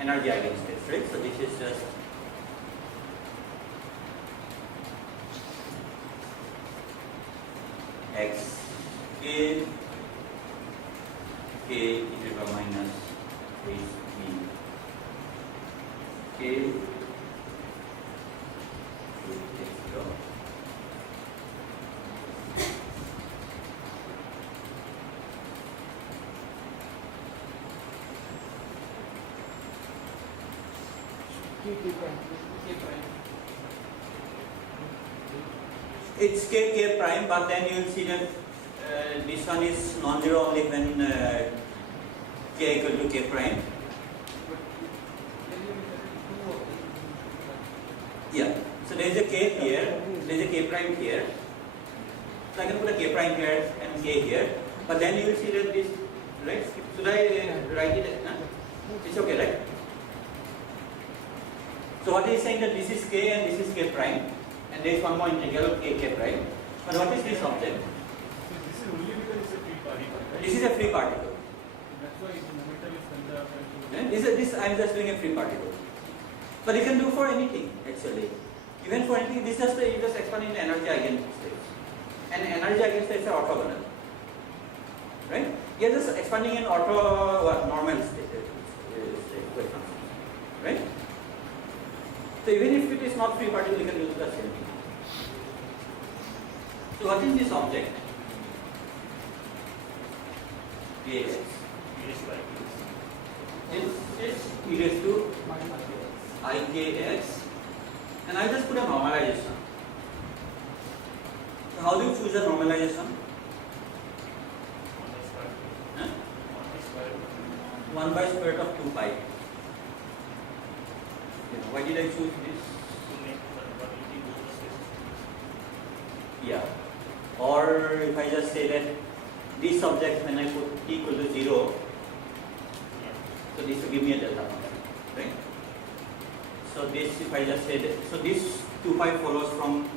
energy eigenstates, right? So this is just x k k e to the power minus h b k x0 it's k prime, but then you will see that this one is non-zero only when k equal to k prime. Yeah, so there is a k here, there is a k prime here. So I can put a k prime here and k here, but then you will see that this, right? Should I write it? Huh? It's okay, right? So what he is saying that this is k and this is k prime, and there is one more integral k prime. But what is this object? So this is only because it's a free particle. This is a free particle. That's why the momentum is conserved. This I am just doing a free particle. But you can do for anything actually. Even for anything, this just you just expand in energy eigenstates. And energy eigenstates are orthogonal. Right? You are just expanding in normal state wave functions. Right? So even if it is not free particle, you can use the same thing. So what is this object? Kx. This is e raised to ikx, and I just put a normalization. So how do you choose a normalization? 1 by square root of 2 pi. Why did I choose this? Yeah. Or if I just say that this object, when I put t equal to 0, so this will give me a delta function, right? So this, if I just say that, so this 2 pi follows from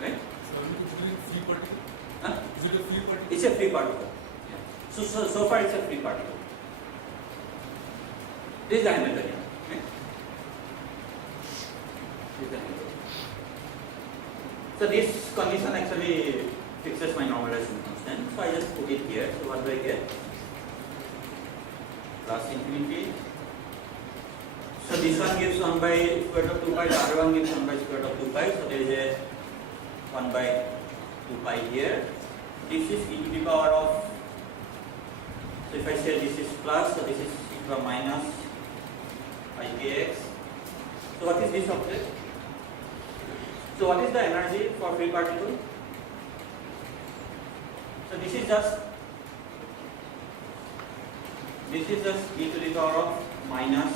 right? So is it a free particle? Huh? Is it a free particle? It's a free particle. Yeah. So far it's a free particle. This is diameter here. Right? This is diameter. So this condition actually fixes my normalization constant. So I just put it here. So what do I get? Plus infinity. So this one gives 1 by square root of 2 pi, the other one gives 1 by square root of 2 pi. So there is a 1 by 2 pi here. This is e to the power of, so if I say this is plus, so this is e to the minus ikx. So what is this object? So what is the energy for free particle? So this is just e to the power of minus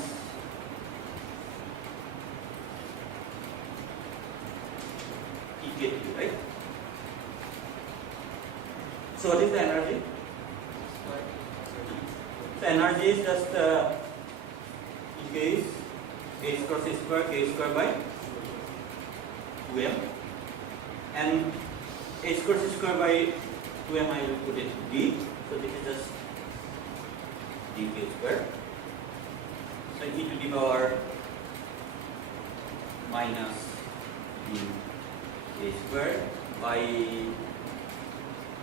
EKT, right? So what is the energy? So energy is just EK is h cross k square by 2m, and h cross square by 2m I will put it d. So this is just dk square. So e to the power minus dk square by,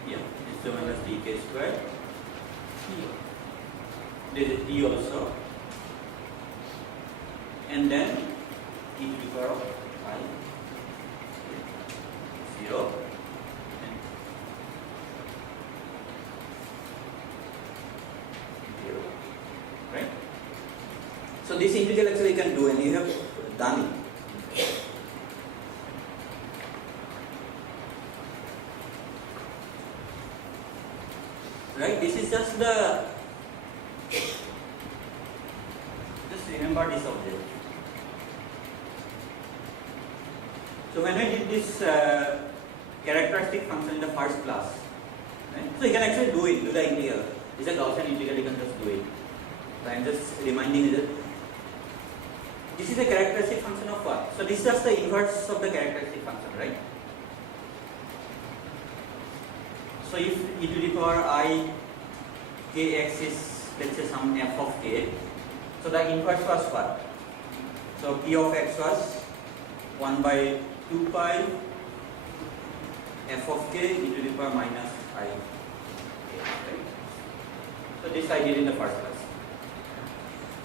yeah, it's the minus dk square. There is t also, and then e to the power of I 0 and 0, right? So this integral actually you can do, and you have done it. Right? This is just remember this object. So when I did this characteristic function in the first class, right? So you can actually do it, do the integral. It's a Gaussian integral, you can just do it. So I am just reminding you that this is a characteristic function of what? So this is just the inverse of the characteristic function, right? So if e to the power I kx is, let's say, some f of k, so the inverse was what? So p of x was 1 by 2 pi f of k e to the power minus I k, right? So this I did in the first class.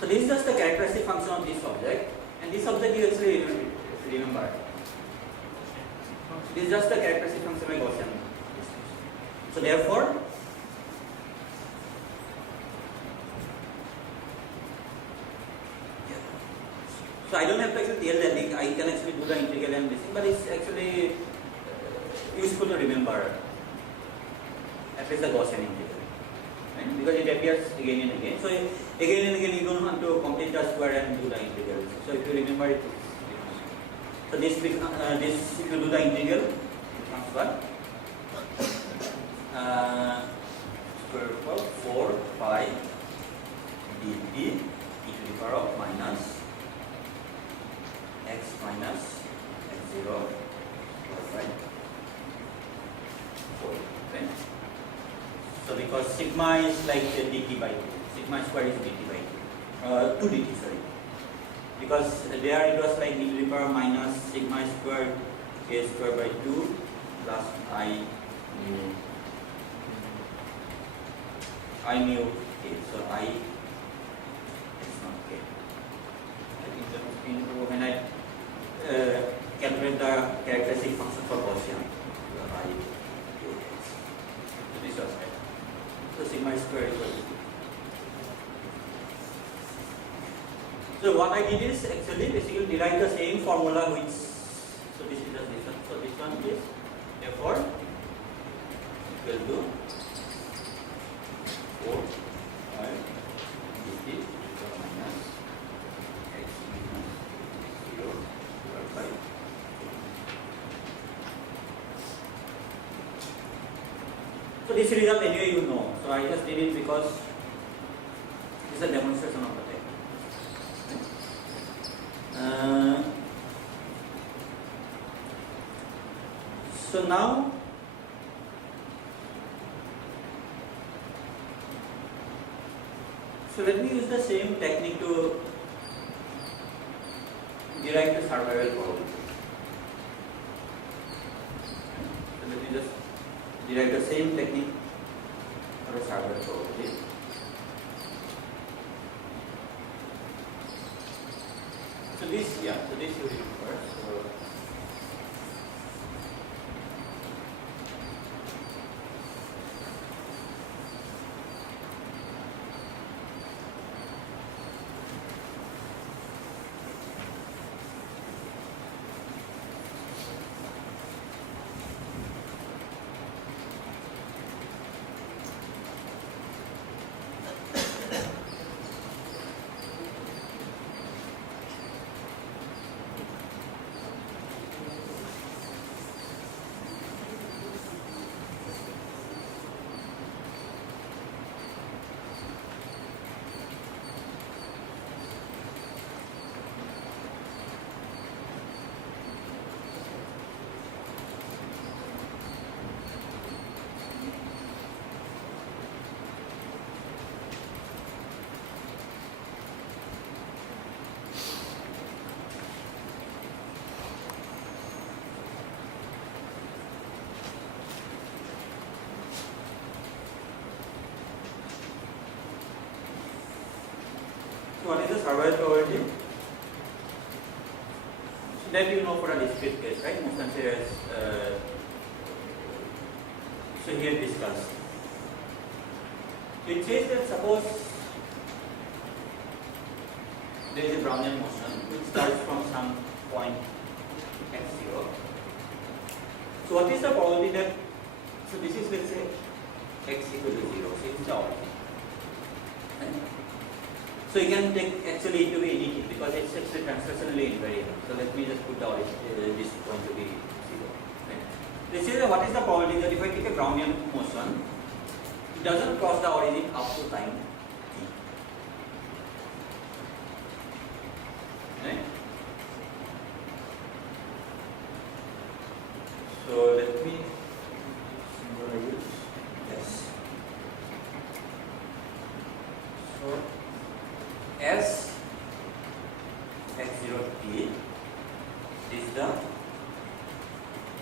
So this is just the characteristic function of this object, and this object you actually remember. This is just the characteristic function by Gaussian. So therefore, so I don't have to actually tell that I can actually do the integral and this thing, but it's actually useful to remember at least the Gaussian integral, right? Because it appears again and again. So again and again you don't want to complete the square and do the integral. So if you remember it, so this if you do the integral, it becomes what? Square root of 4 pi dt e to the power of minus x minus x0 by 4. Okay? So because sigma is like dt by 2, sigma square is dt by 2 dt, sorry. Because there it was like e to the power minus sigma square k square by 2 plus I mu k. So I is not k. When I calculate the characteristic function for Gaussian, I so this was right. So sigma square is equal to 2. So what I did is actually basically derive the same formula which, so this is this one. So this one is therefore equal to 4 pi dt minus x minus 0 divided by 2. So this result anyway you know. So I just did it because this is a demonstration of the technique. So now so let me use the same technique to derive the survival probability. So let me just derive the same technique for a survival probability. So this you remember. So what is the survival probability? So that you know for a discrete case, right? Motion series. So here discuss. It says that suppose there is a Brownian motion which starts from some point x0. So what is the probability that? So this is, let's say, x equal to 0. So it's the origin. So you can take actually it to be anything because it's actually translationally invariable. So let me just put the origin, this point to be 0. Right? This is what is the probability that if I take a Brownian motion, it doesn't cross the origin up to time t. Right? So let me symbolize it. S x0 t is the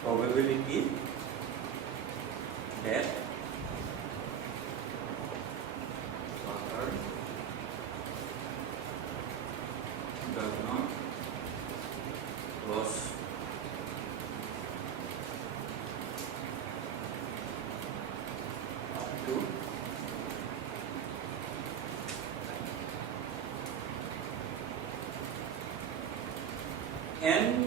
probability that occur does not cross up to n.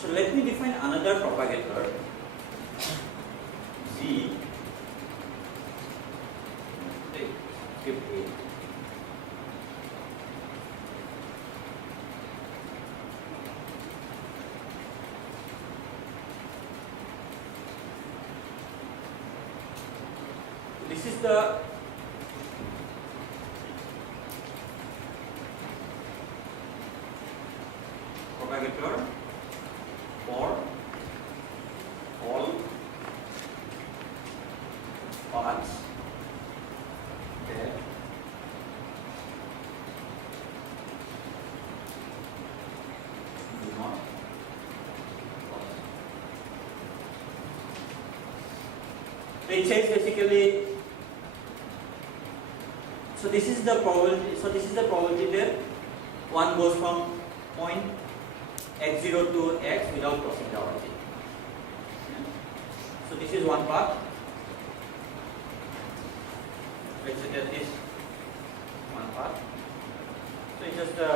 So let me define another propagator G. Take A. This is the propagator for all paths that do not cross. So it says basically, so this is the probability that one goes from point x0 to x without crossing the origin. So this is one path. Let's say that is one path. So it's just the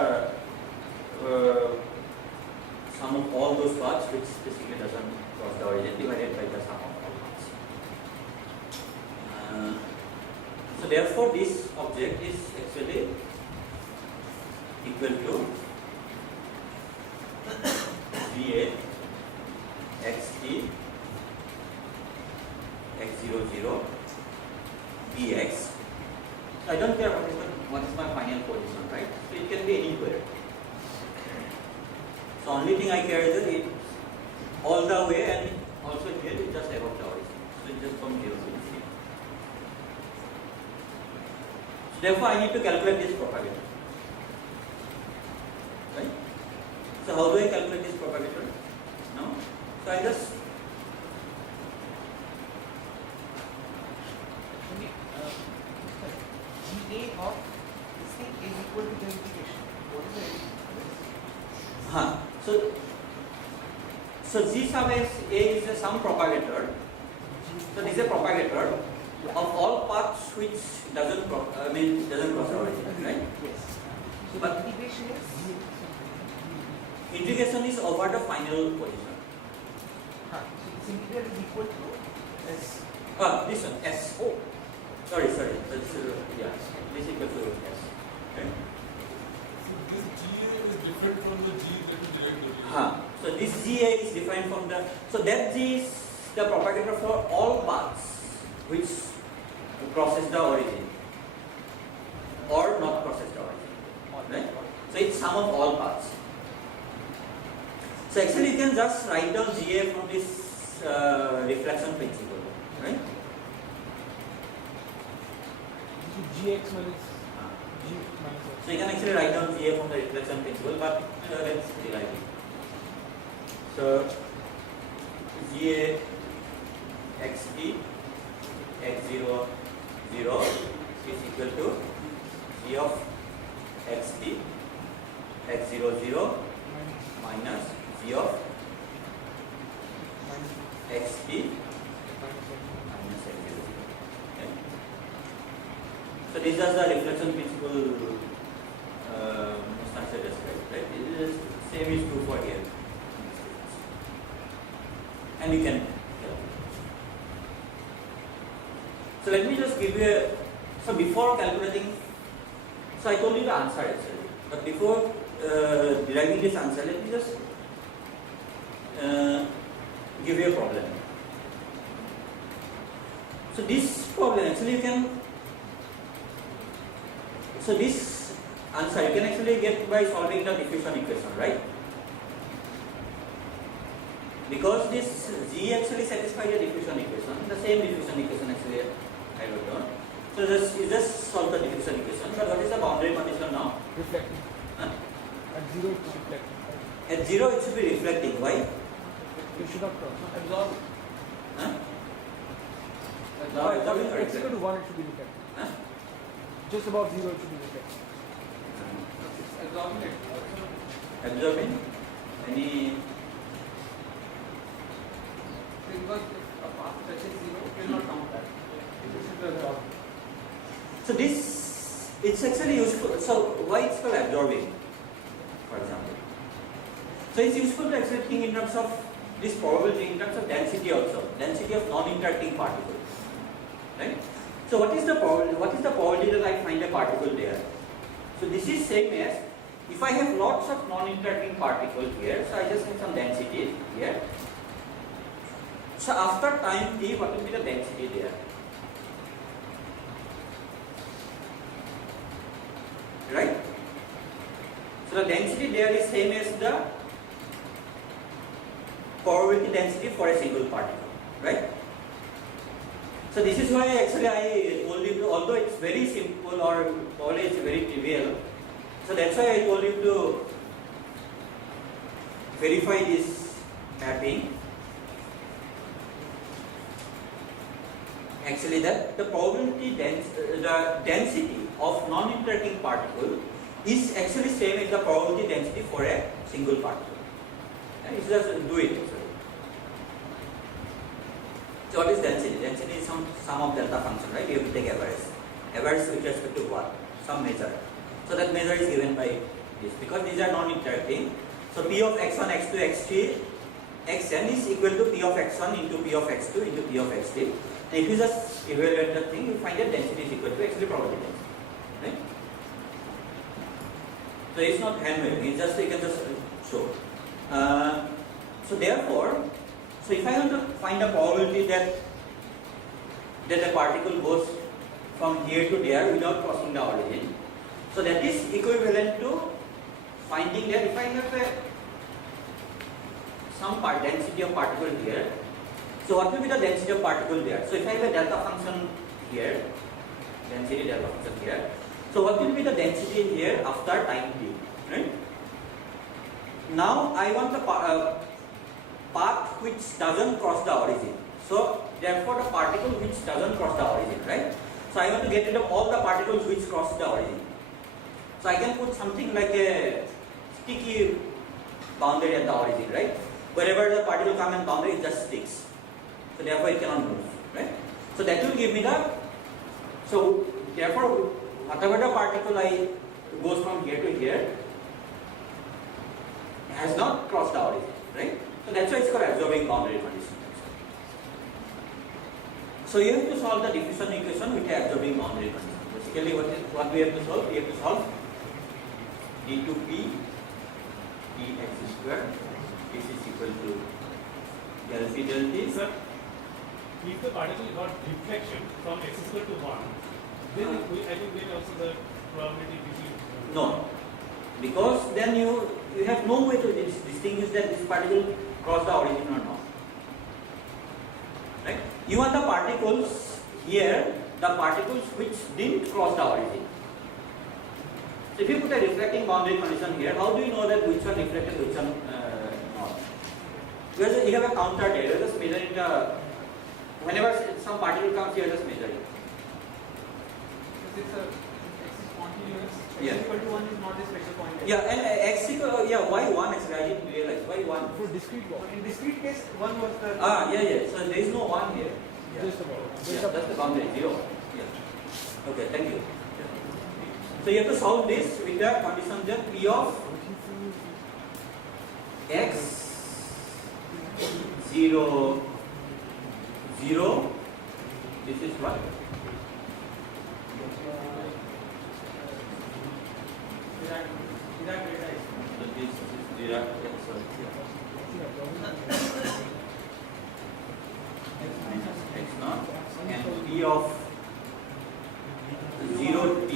sum of all those paths which basically doesn't cross the origin divided by the sum of all paths. So therefore this object is actually equal to VA xt x00 bx. So I don't care what is my final position, right? So it can be anywhere. So only thing I care is that it all the way, and also here it just above the origin. So it just from 0 to infinity. So therefore I need to calculate this propagator. Right? So how do I calculate this propagator? No? So I just GA of this thing is equal to the integration. What is the so G sub S A is some propagator. So this is a propagator of all paths which doesn't cross the origin, right? Yes. So But the integration is integration is over the final position. so this integral is equal to S. This one S. Oh, sorry. That's yeah. This is equal to S. Okay. So this GA is different from the G that is derived earlier. So this GA is defined from the, so that G is the propagator for all paths which crosses the origin or not crosses the origin, right? So it's sum of all paths. So actually you can just write down GA from this reflection principle, right? So GX minus G minus So you can actually write down GA from the reflection principle, but let's derive it. So GA xt x00 is equal to G of xt x00 minus G of xt minus x00. Okay. So this is the reflection principle Mr. described, right? It is same is true for here. And you can calculate. So let me just give you a, so before calculating, so I told you the answer actually, but before deriving this answer, let me just give you a problem. So this problem actually you can, so this answer you can actually get by solving the diffusion equation, right? because this G actually satisfies the diffusion equation, the same diffusion equation actually I wrote down. So you just solve the diffusion equation. But what is the boundary condition now? Reflecting. Huh? At 0 it should reflect. At 0 it should be reflecting. Why? It should not cross. Absorb. Huh? Now, Absorbing or x equal to 1 it should be reflecting. Huh? Just above 0 it should be reflecting. It's absorbing it. Absorbing? Any? Because if a path touches 0, it will not count that. It should be absorbed. So this, it's actually useful. So why it's called absorbing, for example? So it's useful to actually think in terms of this probability, in terms of density also, density of non-interacting particles, right? So what is the probability that I find a particle there? So this is same as if I have lots of non-interacting particles here, so I just have some density here. So after time t, what will be the density there? Right? So the density there is same as the probability density for a single particle, right? So this is why actually I told you to, although it's very simple or probably it's very trivial, so that's why I told you to verify this mapping. Actually that the probability the density of non-interacting particle is actually same as the probability density for a single particle. And you just do it actually. So what is density? Density is some sum of delta function, right? You have to take average. Average with respect to what? Some measure. So that measure is given by this. Because these are non-interacting. So P of x1, x2, x3, xn is equal to P of x1 into P of x2 into P of x3. And if you just evaluate the thing, you find that density is equal to actually probability density. Right? So it's not hand waving, it's just you can just show. So therefore, so if I want to find a probability that a particle goes from here to there without crossing the origin, so that is equivalent to finding that if I have some density of particle here, so what will be the density of particle there? So if I have a delta function here, density delta function here, so what will be the density here after time t, right? Now I want the path which doesn't cross the origin. So therefore the particle which doesn't cross the origin, right? So I want to get rid of all the particles which cross the origin. So I can put something like a sticky boundary at the origin, right? Wherever the particle comes and boundary, it just sticks. So therefore it cannot move, right? So that will give me the, so therefore whatever the particle I goes from here to here has not crossed the origin, right? So that's why it's called absorbing boundary condition. So you have to solve the diffusion equation with the absorbing boundary condition. Basically what we have to solve? We have to solve d2p dx square. This is equal to del p del t. Sir, if the particle got reflection from x equal to 1, then I think then also the probability between. No, because then you have no way to distinguish that this particle crossed the origin or not. Right? You want the particles here, the particles which didn't cross the origin. So if you put a reflecting boundary condition here, how do you know that which one reflected, which one not? Because you have a counter there, you just measure it. Whenever some particle comes, you just measure it. Since x is continuous, x Yeah. equal to 1 is not a special point. Yeah, and x equal, why 1 actually? I didn't realize. Why 1? For discrete So box. in discrete case, 1 was the. Yeah. So there is no 1 here. Just about. Yeah, that's the boundary, 0. Yeah. Okay, thank you. So you have to solve this with the condition that P of x 0, 0. This is what? Dirac data is. So this is Dirac tensor. X naught and P of 0 t.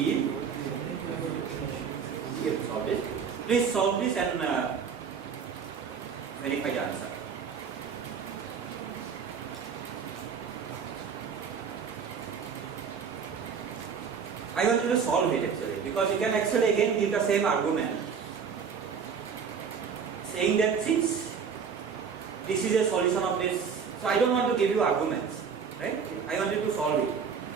You have to solve this. Please solve this and verify the answer. I want you to solve it actually, because you can actually again give the same argument, saying that since this is a solution of this, so I don't want to give you arguments, right? I want you to solve it.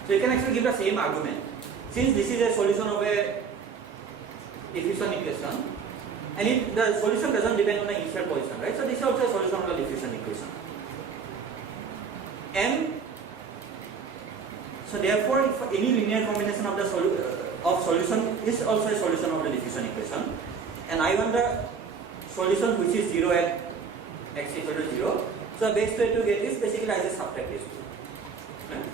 So you can actually give the same argument. Since this is a solution of a diffusion equation, and the solution doesn't depend on the initial position, right? So this is also a solution of the diffusion equation. And so therefore, if any linear combination of the solution is also a solution of the diffusion equation, and I want the solution which is 0 at x equal to 0. So the best way to get is basically I just subtract these two. Right?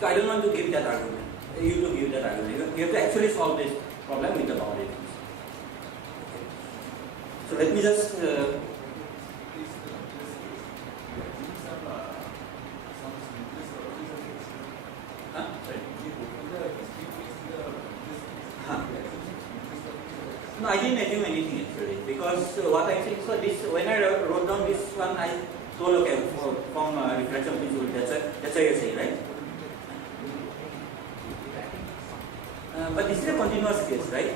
So I don't want to give that argument. You to give that argument. You have to actually solve this problem with the boundary things. Okay. So let me just. No, I didn't assume anything actually, because what I'm saying, so this, when I wrote down this one, I told okay, from reflection principle, that's what you're saying, right? But this is a continuous case, right?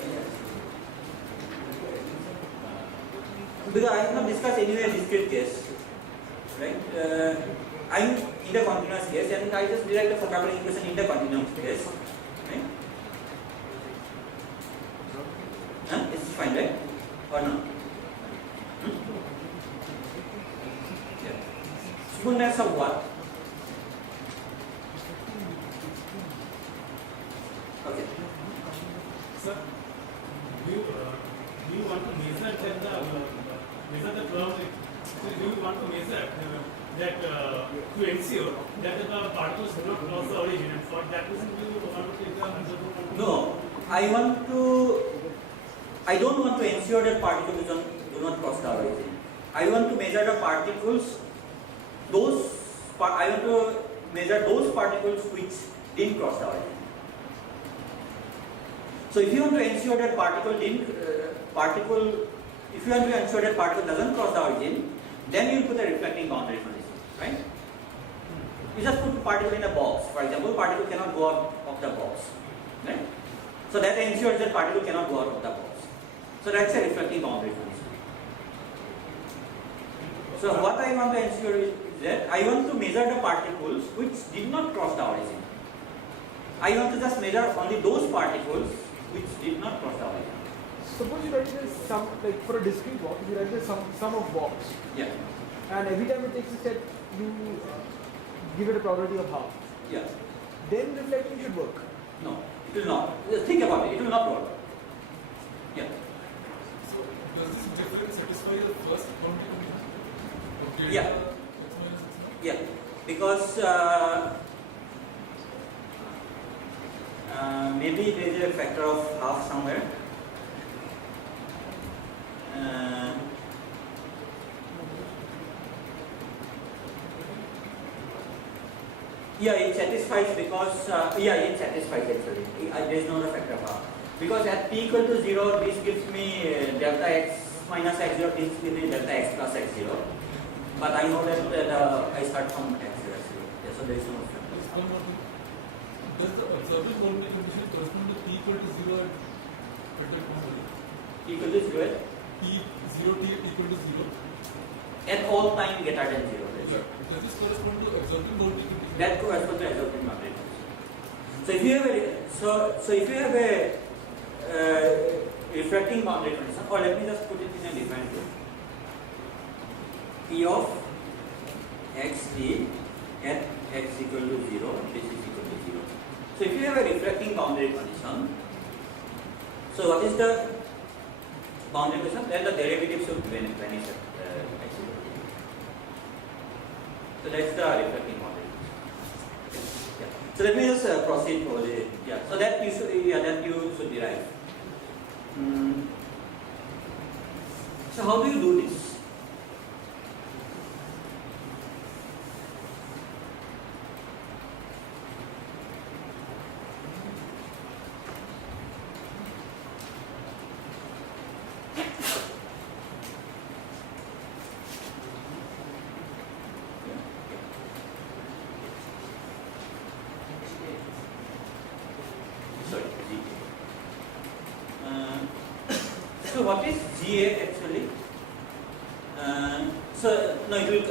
Because I have not discussed anyway a discrete case, right? I'm in the continuous case, and I just derive the Stochastic equation in the continuous case, right? It's fine, right? Or no? Yeah. Smoothness of what? Okay. Sir, do you want to measure the curve? So do you want to measure that to ensure that the particles do not cross the origin, and for that reason you want to take the observable? No, I don't want to ensure that particles do not cross the origin. I want to measure the particles, I want to measure those particles which didn't cross the origin. So if you want to ensure that particle doesn't cross the origin, then you put a reflecting boundary condition, right? You just put particle in a box. For example, particle cannot go out of the box, right? So that ensures that particle cannot go out of the box. So that's a reflecting boundary condition. So what I want to ensure is that I want to measure the particles which did not cross the origin. I want to just measure only those particles which did not cross the origin. Suppose you write it as sum, like for a discrete box, you write it as sum of box. Yeah. And every time it takes a step, you give it a probability of half. Yeah. Then reflecting should work. No, it will not. Think about it. It will not work. Yeah. So, does this difference satisfy the first boundary condition? Okay, Yeah. X minus X naught? Yeah. Because maybe there is a factor of half somewhere. Yeah, it satisfies because it satisfies actually. There is no factor of half. Because at p equal to 0, this gives me delta x minus x0, this gives me delta x plus x0. But I know that I start from x0. Yeah, so there is no factor. Does the observed boundary condition correspond to p equal to 0 at that point? P equal to 0 at? P 0 t equal to 0? At all time greater than 0. Right? Yeah. Does this correspond to observed boundary condition? That corresponds to absorptive boundary condition. So if you have a refracting boundary condition, or let me just put it in a different way. P of x t at x equal to 0, this is equal to 0. So if you have a refracting boundary condition, so what is the boundary condition? Then the derivative should vanish at x equal to 0. So that's the reflecting boundary. Yeah. So let me just proceed for the So that you should derive. So how do you do this? So what is GA actually? So no, it will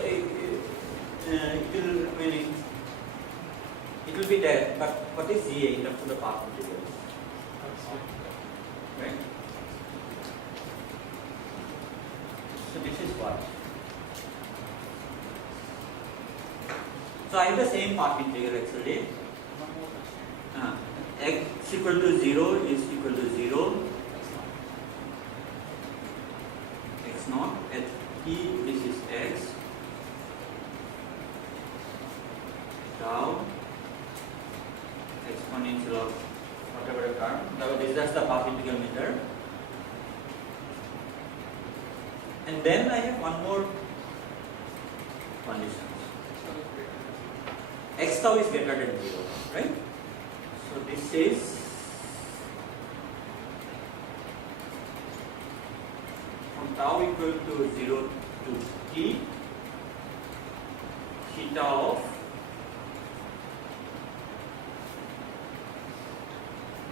it will be there. But what is GA in terms of the path integral? Right. So this is what. So I have the same path integral actually. X equal to 0 is equal to 0. X naught at t, this is x. Tau exponential of whatever the term. Now this is just the path integral method. And then I have one more condition. X tau is greater than 0, right? So this is from tau equal to 0 to t, theta of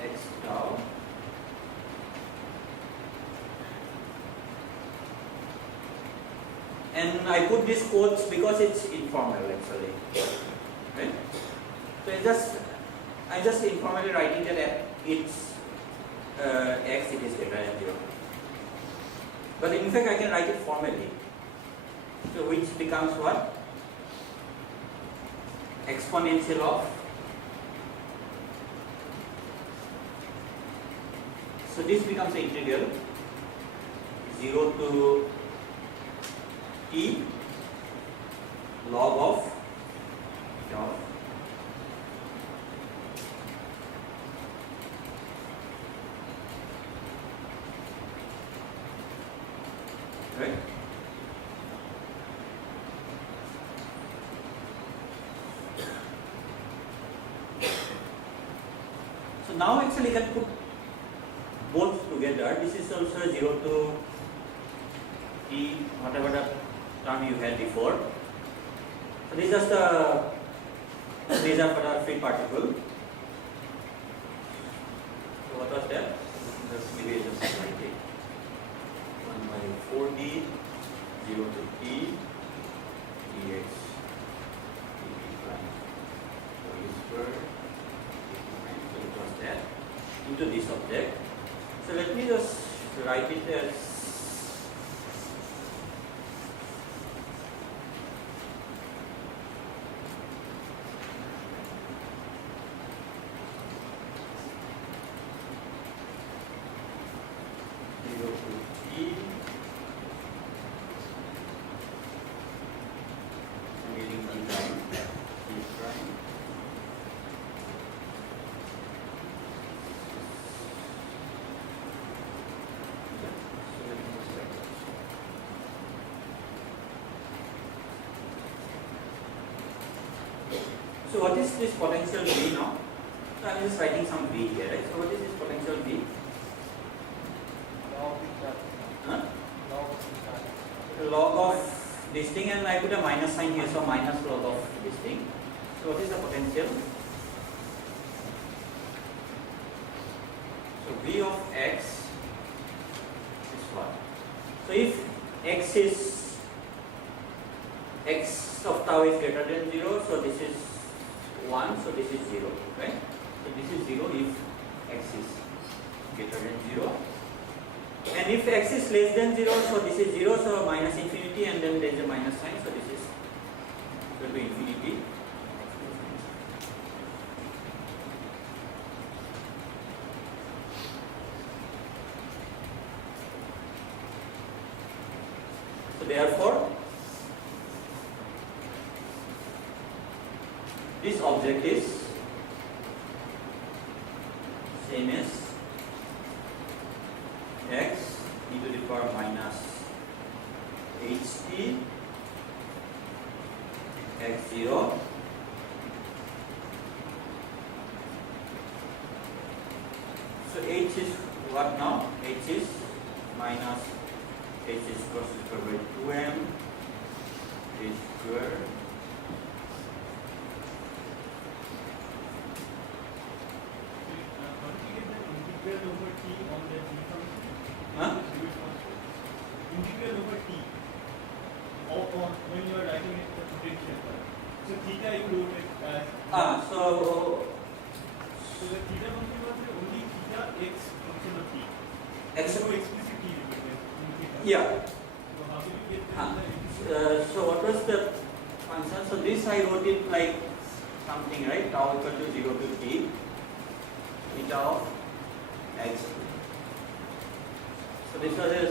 x tau and I put these quotes because it's informal actually, right? So I'm just informally writing that it's x, it is greater than 0. But in fact I can write it formally. So which becomes what? Exponential of. So this becomes the integral 0 to t log of tau. Right? So now actually you can put both together. This is also 0 to t, whatever the term you had before. So this is just these are for the free particle. So what was that? Just maybe just write it. 1 by 4d 0 to t dx dt prime whole square dt prime. So it was that into this object. So let me just write it as so what is this potential V now? So I am just writing some V here, right? So what is this potential V? Huh? Log of this thing, and I put a minus sign here, so minus log of this thing. So what is the potential? So V of x is what? So if x of tau is greater than 0, so this is 1, so this is 0, right? So this is 0 if x is greater than 0. And if x is less than 0, so this is 0, so minus infinity, and then there is a minus sign, so this is equal to infinity. So therefore, this object is same as x e to the power minus ht x0 so h is what now? H is minus h is cross square by 2m h square How did you get the integral over t on the t function? Huh? Integral over t. Or when you are writing it the potential. So theta you wrote it as. So So the theta function was only theta x function of t. X- No explicit t dependent in theta. yeah. So how do you get Huh. the So what was the function? So this I wrote it like something, right? Tau equal to 0 to t, theta of x. So this was a